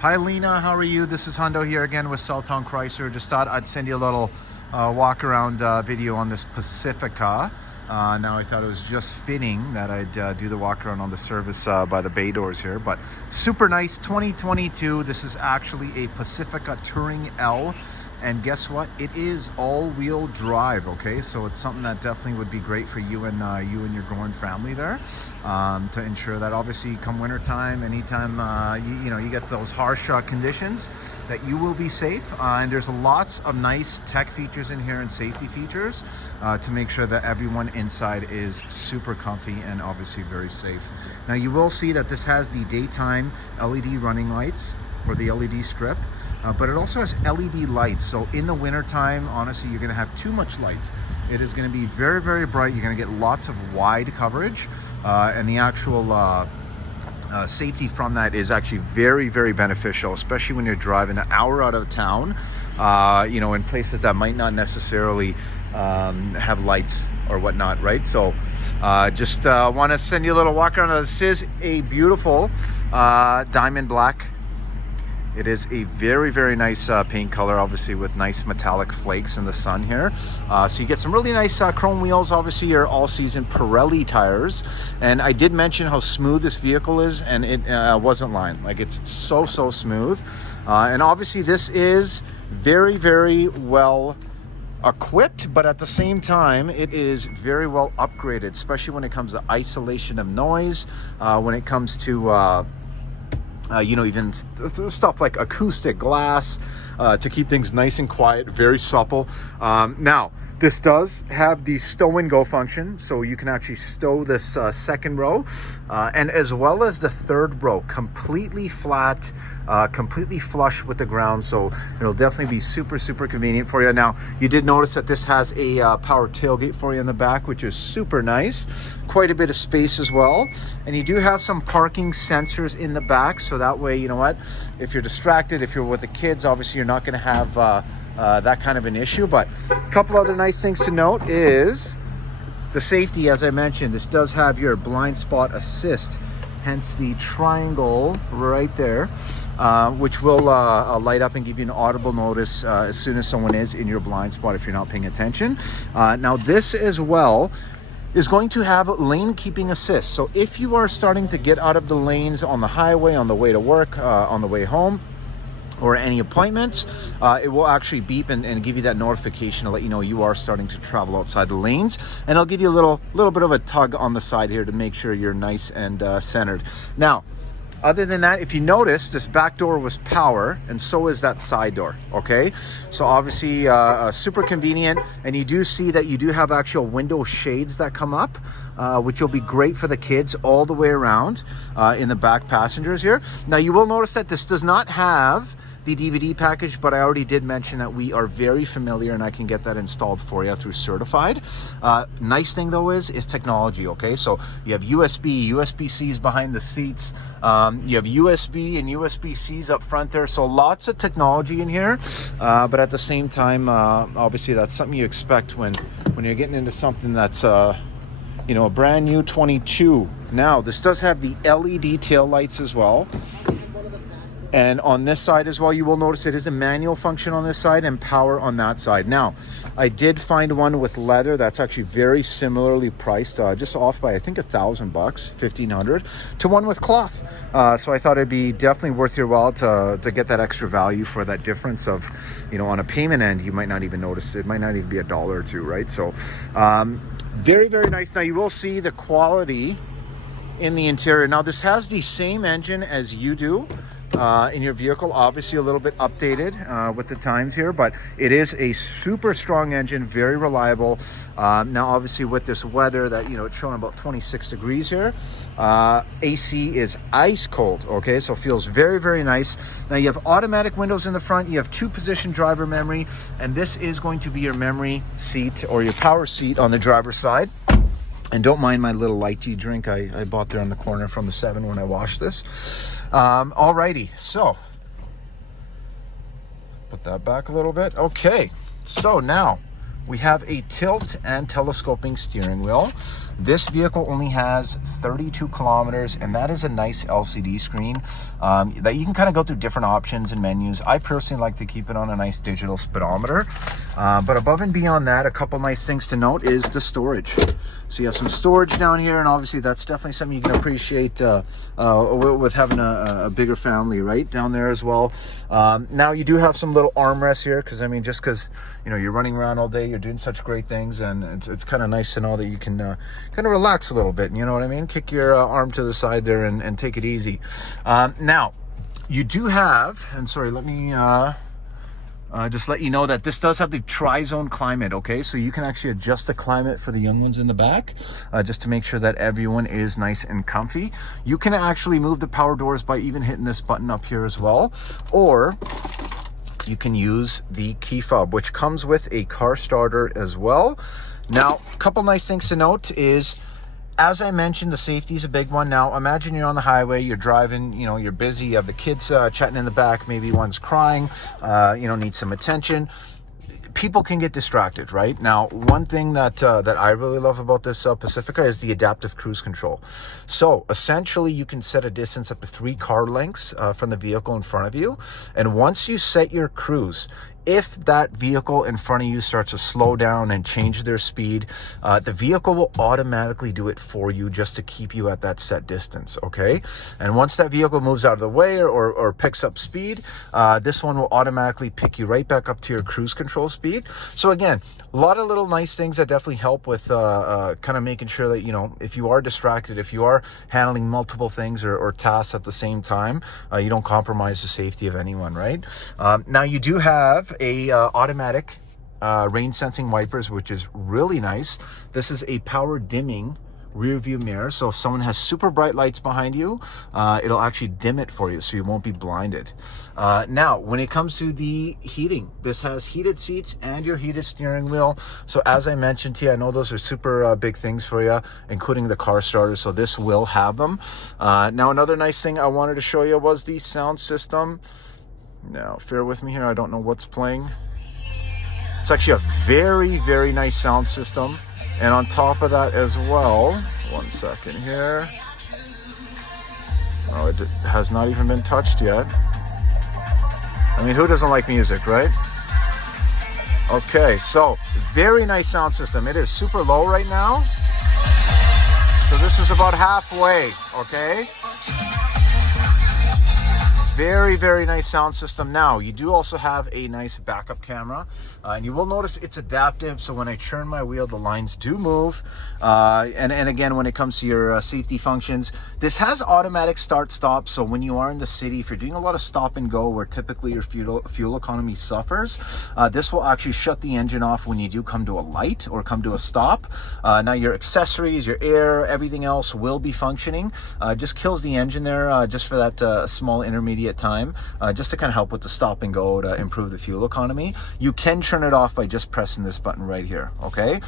Hi Lena, how are you? This is Hundo here again with Southbound Chrysler. Just thought I'd send you a little walk around video on this Pacifica. Now I thought it was just fitting that I'd do the walk around on the service by the bay doors here. But super nice, 2022. This is actually a Pacifica Touring L. And guess what? It is all-wheel drive, okay? So it's something that definitely would be great for you and your growing family there, to ensure that obviously come winter time, anytime you get those harsh conditions, that you will be safe. And there's lots of nice tech features in here and safety features to make sure that everyone inside is super comfy and obviously very safe. Now you will see that this has the daytime LED running lights, or the LED strip. But it also has LED lights, so in the winter time, honestly, you're going to have too much light. It is going to be very, very bright. You're going to get lots of wide coverage, and the actual safety from that is actually very, very beneficial, especially when you're driving an hour out of town, in places that might not necessarily have lights or whatnot, right? So just want to send you a little walk around. This is a beautiful diamond black. It is a very, very nice paint color, obviously with nice metallic flakes in the sun here. So you get some really nice chrome wheels, obviously your all-season Pirelli tires. And I did mention how smooth this vehicle is, and it wasn't lying. Like, it's so smooth. And obviously this is very, very well equipped, but at the same time it is very well upgraded, especially when it comes to isolation of noise, when it comes to even stuff like acoustic glass to keep things nice and quiet, very supple. Now, this does have the stow and go function, so you can actually stow this second row, and as well as the third row, completely flat, completely flush with the ground, so it'll definitely be super convenient for you. Now, you did notice that this has a power tailgate for you in the back, which is super nice. Quite a bit of space as well, and you do have some parking sensors in the back, so that way, you know what, if you're distracted, if you're with the kids, obviously you're not going to have that kind of an issue. But a couple other nice things to note is the safety. As I mentioned, this does have your blind spot assist, hence the triangle right there, which will light up and give you an audible notice as soon as someone is in your blind spot if you're not paying attention. Now this as well is going to have lane keeping assist. So if you are starting to get out of the lanes on the highway, on the way to work, on the way home, or any appointments, it will actually beep and give you that notification to let you know you are starting to travel outside the lanes, and it'll give you a little bit of a tug on the side here to make sure you're nice and centered. Now, other than that, if you notice, this back door was power, and so is that side door, okay? So obviously super convenient, and you do see that you do have actual window shades that come up, which will be great for the kids all the way around in the back passengers here. Now, you will notice that this does not have the DVD package, but I already did mention that we are very familiar and I can get that installed for you through Certified. Nice thing though is technology, okay? So you have USB-Cs behind the seats, you have USB and USB-Cs up front there, so lots of technology in here, but at the same time, obviously that's something you expect when you're getting into something that's a brand new 22. Now, this does have the LED tail lights as well. And on this side as well, you will notice it is a manual function on this side and power on that side. Now, I did find one with leather that's actually very similarly priced, just off by I think $1,000, $1,500, to one with cloth. So I thought it'd be definitely worth your while to get that extra value for that difference of, on a payment end, you might not even notice. It might not even be $1 or $2, right? So very, very nice. Now you will see the quality in the interior. Now this has the same engine as you do in your vehicle, obviously a little bit updated with the times here, but it is a super strong engine, very reliable. Now obviously with this weather that it's showing about 26 degrees here, AC is ice cold, okay? So it feels very, very nice. Now you have automatic windows in the front, you have 2-position driver memory, and this is going to be your memory seat or your power seat on the driver's side. And don't mind my little lychee drink I bought there on the corner from the 7 when I washed this. Alrighty, so put that back a little bit. Okay, so now we have a tilt and telescoping steering wheel. This vehicle only has 32 kilometers, and that is a nice LCD screen that you can kind of go through different options and menus. I personally like to keep it on a nice digital speedometer. But above and beyond that, a couple nice things to note is the storage. So you have some storage down here, and obviously that's definitely something you can appreciate with having a bigger family, right, down there as well. Now you do have some little armrests here, because I mean, just because you're running around all day, you're doing such great things, and it's kind of nice to know that you can kind of relax a little bit. You know what I mean? Kick your arm to the side there and take it easy. Now you do have, and sorry, let me just let you know that this does have the tri-zone climate, okay? So you can actually adjust the climate for the young ones in the back, just to make sure that everyone is nice and comfy. You can actually move the power doors by even hitting this button up here as well, or you can use the key fob, which comes with a car starter as well. Now, a couple nice things to note is, as I mentioned, the safety is a big one. Now, imagine you're on the highway, you're driving, you're busy, you have the kids chatting in the back, maybe one's crying, needs some attention. People can get distracted, right? Now, one thing that I really love about this Pacifica is the adaptive cruise control. So, essentially, you can set a distance up to 3 car lengths from the vehicle in front of you. And once you set your cruise, if that vehicle in front of you starts to slow down and change their speed, the vehicle will automatically do it for you just to keep you at that set distance, okay? And once that vehicle moves out of the way or picks up speed, this one will automatically pick you right back up to your cruise control speed. So again, a lot of little nice things that definitely help with kind of making sure that, if you are distracted, if you are handling multiple things or tasks at the same time, you don't compromise the safety of anyone, right? Now you do have a automatic rain sensing wipers, which is really nice. This is a power dimming rear view mirror, so if someone has super bright lights behind you, it'll actually dim it for you so you won't be blinded. Now when it comes to the heating, this has heated seats and your heated steering wheel. So as I mentioned to you, I know those are super big things for you, including the car starter, so this will have them. Now another nice thing I wanted to show you was the sound system. Now, bear with me here. I don't know what's playing. It's actually a very, very nice sound system. And on top of that as well, one second here. Oh, it has not even been touched yet. I mean, who doesn't like music, right? Okay, so very nice sound system. It is super low right now. So this is about halfway, okay? Very, very nice sound system. Now, you do also have a nice backup camera, and you will notice it's adaptive, so when I turn my wheel, the lines do move. And again, when it comes to your safety functions, this has automatic start-stop, so when you are in the city, if you're doing a lot of stop and go where typically your fuel economy suffers, this will actually shut the engine off when you do come to a light or come to a stop. Now, your accessories, your air, everything else will be functioning. Just kills the engine there just for that small intermediate time, just to kind of help with the stop and go to improve the fuel economy. You can turn it off by just pressing this button right here, okay?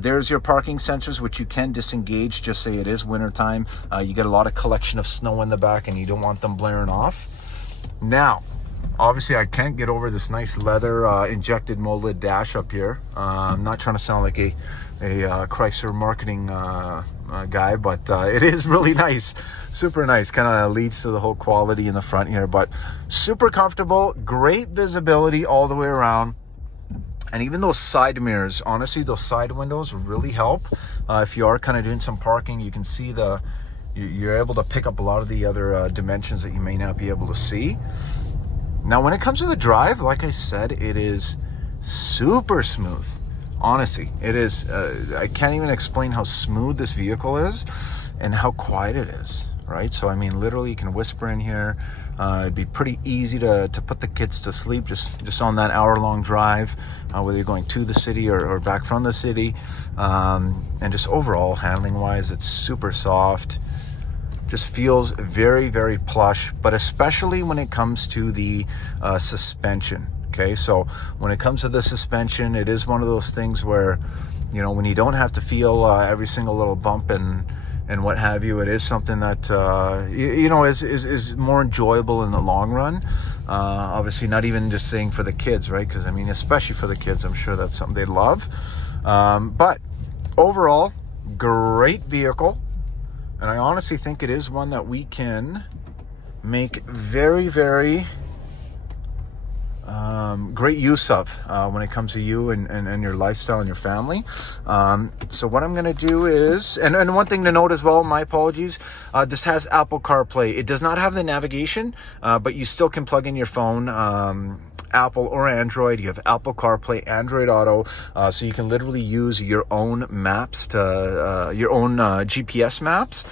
There's your parking sensors, which you can disengage, just say it is winter time. You get a lot of collection of snow in the back and you don't want them blaring off. Now, obviously I can't get over this nice leather injected molded dash up here. I'm not trying to sound like a Chrysler marketing guy, but it is really nice, super nice. Kind of leads to the whole quality in the front here, but super comfortable, great visibility all the way around. And even those side mirrors, honestly, those side windows really help. If you are kind of doing some parking, you can see you're able to pick up a lot of the other dimensions that you may not be able to see. Now, when it comes to the drive, like I said, it is super smooth. Honestly, it is. I can't even explain how smooth this vehicle is and how quiet it is, right? So, I mean, literally you can whisper in here. It'd be pretty easy to put the kids to sleep just on that hour-long drive, whether you're going to the city or back from the city. And just overall, handling-wise, it's super soft. Just feels very, very plush, but especially when it comes to the suspension. Okay, so when it comes to the suspension, it is one of those things where, when you don't have to feel every single little bump and what have you, it is something that is more enjoyable in the long run. Obviously, not even just saying for the kids, right? Because I mean, especially for the kids, I'm sure that's something they'd love. But overall, Great vehicle. And I honestly think it is one that we can make very, very great use of when it comes to you and your lifestyle and your family. So what I'm going to do is, and one thing to note as well, my apologies, this has Apple CarPlay. It does not have the navigation, but you still can plug in your phone, Apple or Android. You have Apple CarPlay, Android Auto, so you can literally use your own maps to your own GPS maps.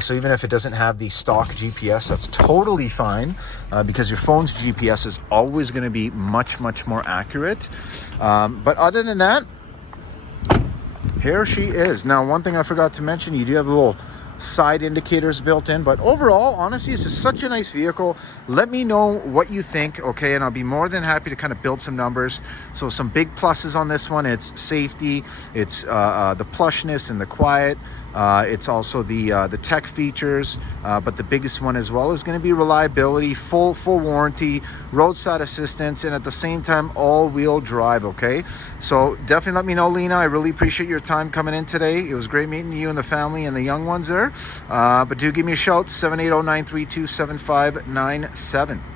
So even if it doesn't have the stock GPS, that's totally fine, because your phone's GPS is always going to be much more accurate. But other than that, here she is. Now, one thing I forgot to mention, you do have little side indicators built in, but overall, honestly, this is such a nice vehicle. Let me know what you think, okay? And I'll be more than happy to kind of build some numbers. So some big pluses on this one: it's safety, it's the plushness and the quiet, it's also the tech features, but the biggest one as well is going to be reliability, full warranty, roadside assistance, and at the same time all-wheel drive. Okay, so definitely let me know, Lena. I really appreciate your time coming in today. It was great meeting you and the family and the young ones there. But do give me a shout, 780-932-7597.